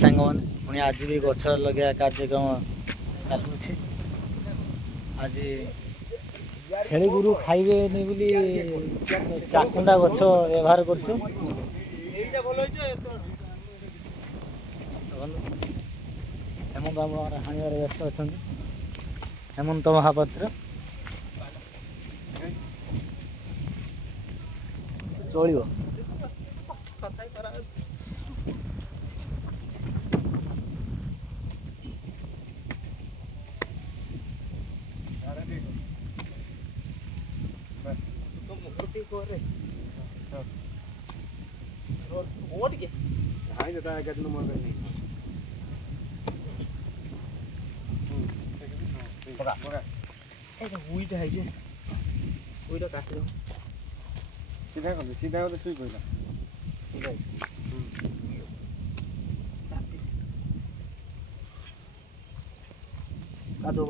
ସାଙ୍ଗମାନେ ପୁଣି ଆଜି ବି ଗଛ ଲଗାଇବା କାର୍ଯ୍ୟକ୍ରମ ଚାଲୁଅଛି। ଆଜି ଛେଳି ଗୋରୁ ଖାଇବେନି ବୋଲି ଚାକୁଣ୍ଡା ଗଛ ବ୍ୟବହାର କରୁଛୁ। ହେମନ୍ତ ଆମର ହାଣିବାରେ ବ୍ୟସ୍ତ ଅଛନ୍ତି। ହେମନ୍ତ ମହାପାତ୍ର ଚଳିବ। ଉଇଟା ହେଇଛି ଉଇଟା କାଟିଦେବ ସିଧା କଲେ ସିଧା ଗଲେ ଶୁଇ ପଇଲା କାଦୁଅ